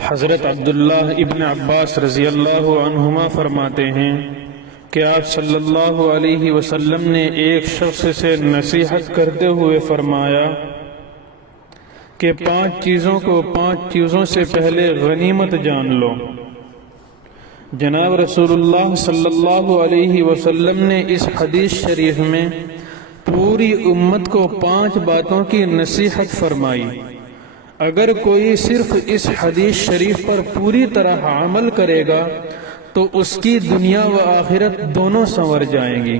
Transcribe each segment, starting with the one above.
حضرت عبداللہ ابن عباس رضی اللہ عنہما فرماتے ہیں کہ آپ صلی اللہ علیہ وسلم نے ایک شخص سے نصیحت کرتے ہوئے فرمایا کہ 5 چیزوں کو 5 چیزوں سے پہلے غنیمت جان لو۔ جناب رسول اللہ صلی اللہ علیہ وسلم نے اس حدیث شریف میں پوری امت کو 5 باتوں کی نصیحت فرمائی۔ اگر کوئی صرف اس حدیث شریف پر پوری طرح عمل کرے گا تو اس کی دنیا و آخرت دونوں سنور جائیں گی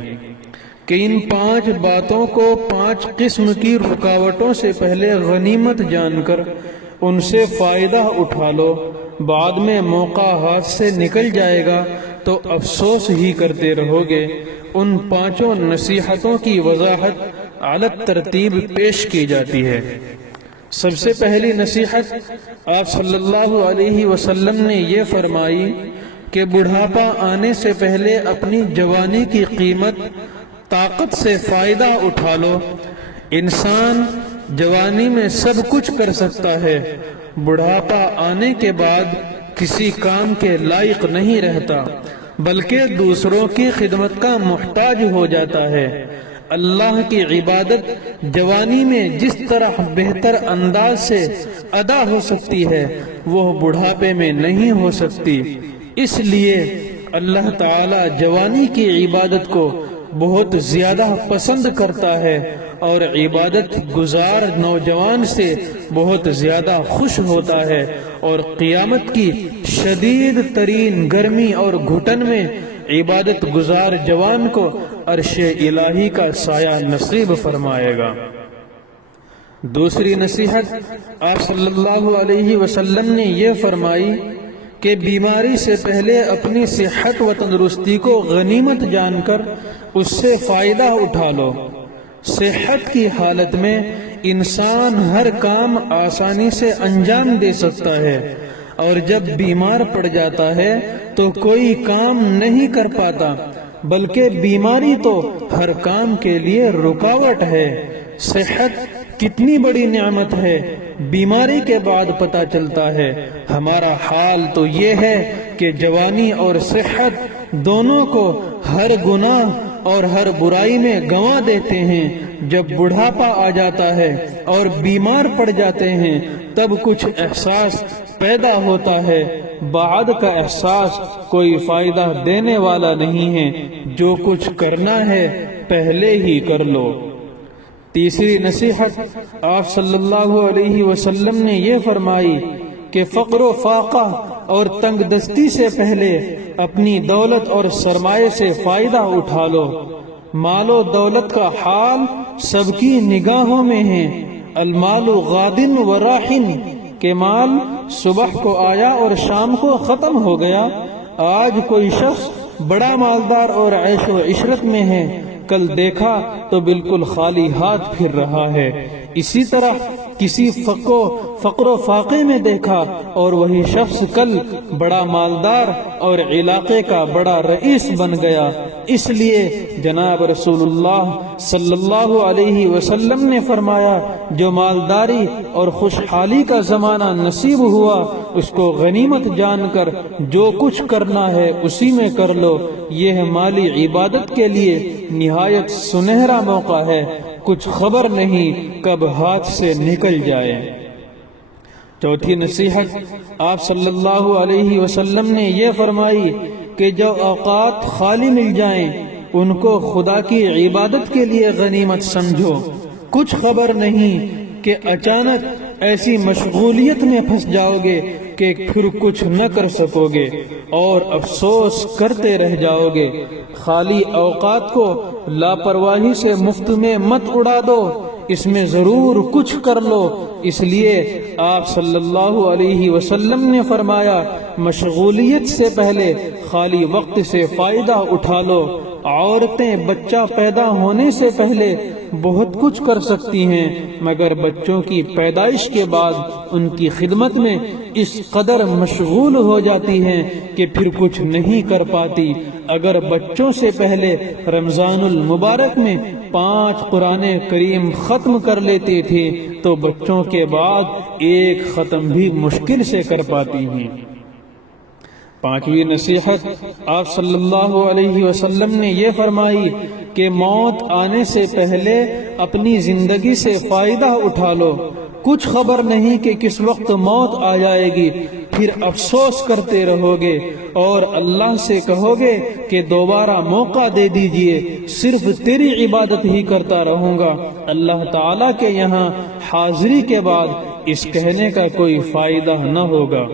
کہ ان 5 باتوں کو 5 قسم کی رکاوٹوں سے پہلے غنیمت جان کر ان سے فائدہ اٹھا لو، بعد میں موقع ہاتھ سے نکل جائے گا تو افسوس ہی کرتے رہو گے۔ ان 5 نصیحتوں کی وضاحت اعلی ترتیب پیش کی جاتی ہے۔ سب سے پہلی نصیحت آپ صلی اللہ علیہ وسلم نے یہ فرمائی کہ بڑھاپا آنے سے پہلے اپنی جوانی کی قیمت طاقت سے فائدہ اٹھا لو۔ انسان جوانی میں سب کچھ کر سکتا ہے، بڑھاپا آنے کے بعد کسی کام کے لائق نہیں رہتا بلکہ دوسروں کی خدمت کا محتاج ہو جاتا ہے۔ اللہ کی عبادت جوانی میں جس طرح بہتر انداز سے ادا ہو سکتی ہے وہ بڑھاپے میں نہیں ہو سکتی، اس لیے اللہ تعالی جوانی کی عبادت کو بہت زیادہ پسند کرتا ہے اور عبادت گزار نوجوان سے بہت زیادہ خوش ہوتا ہے، اور قیامت کی شدید ترین گرمی اور گھٹن میں عبادت گزار جوان کو عرش الہی کا سایہ نصیب فرمائے گا۔ دوسری نصیحت آپ صلی اللہ علیہ وسلم نے یہ فرمائی کہ بیماری سے پہلے اپنی صحت و تندرستی کو غنیمت جان کر اس سے فائدہ اٹھا لو۔ صحت کی حالت میں انسان ہر کام آسانی سے انجام دے سکتا ہے، اور جب بیمار پڑ جاتا ہے تو کوئی کام نہیں کر پاتا، بلکہ بیماری تو ہر کام کے لیے رکاوٹ ہے۔ صحت کتنی بڑی نعمت ہے، بیماری کے بعد پتہ چلتا ہے۔ ہمارا حال تو یہ ہے کہ جوانی اور صحت دونوں کو ہر گناہ اور ہر برائی میں گنوا دیتے ہیں۔ جب بڑھاپا آ جاتا ہے اور بیمار پڑ جاتے ہیں تب کچھ احساس پیدا ہوتا ہے، بعد کا احساس کوئی فائدہ دینے والا نہیں ہے۔ جو کچھ کرنا ہے پہلے ہی کر لو۔ تیسری نصیحت آپ صلی اللہ علیہ وسلم نے یہ فرمائی کہ فقر و فاقہ اور تنگ دستی سے پہلے اپنی دولت اور سرمایہ سے فائدہ اٹھا لو۔ مال و دولت کا حال سب کی نگاہوں میں ہے۔ المال غادن و راحن کہ مال صبح کو آیا اور شام کو ختم ہو گیا۔ آج کوئی شخص بڑا مالدار اور عیش و عشرت میں ہے، کل دیکھا تو بالکل خالی ہاتھ پھر رہا ہے۔ اسی طرح کسی فقر و فاقے میں دیکھا اور وہی شخص کل بڑا مالدار اور علاقے کا بڑا رئیس بن گیا۔ اس لیے جناب رسول اللہ صلی اللہ علیہ وسلم نے فرمایا جو مالداری اور خوشحالی کا زمانہ نصیب ہوا اس کو غنیمت جان کر جو کچھ کرنا ہے اسی میں کر لو۔ یہ مالی عبادت کے لیے نہایت سنہرا موقع ہے، کچھ خبر نہیں کب ہاتھ سے نکل جائے۔ چوتھی نصیحت آپ صلی اللہ علیہ وسلم نے یہ فرمائی کہ جو اوقات خالی مل جائیں ان کو خدا کی عبادت کے لیے غنیمت سمجھو۔ کچھ خبر نہیں کہ اچانک ایسی مشغولیت میں پھنس جاؤ گے کہ پھر کچھ نہ کر سکو گے اور افسوس کرتے رہ جاؤ گے۔ خالی اوقات کو لاپرواہی سے مفت میں مت اڑا دو، اس میں ضرور کچھ کر لو۔ اس لیے آپ صلی اللہ علیہ وسلم نے فرمایا مشغولیت سے پہلے خالی وقت سے فائدہ اٹھا لو۔ عورتیں بچہ پیدا ہونے سے پہلے بہت کچھ کر سکتی ہیں مگر بچوں کی پیدائش کے بعد ان کی خدمت میں اس قدر مشغول ہو جاتی ہیں کہ پھر کچھ نہیں کر پاتی۔ اگر بچوں سے پہلے رمضان المبارک میں 5 قرآن کریم ختم کر لیتی تھی تو بچوں کے بعد ایک ختم بھی مشکل سے کر پاتی ہیں۔ 5ویں نصیحت آپ صلی اللہ علیہ وسلم نے یہ فرمائی کہ موت آنے سے پہلے اپنی زندگی سے فائدہ اٹھا لو۔ کچھ خبر نہیں کہ کس وقت موت آ جائے گی، پھر افسوس کرتے رہو گے اور اللہ سے کہو گے کہ دوبارہ موقع دے دیجئے، صرف تیری عبادت ہی کرتا رہوں گا۔ اللہ تعالیٰ کے یہاں حاضری کے بعد اس کہنے کا کوئی فائدہ نہ ہوگا۔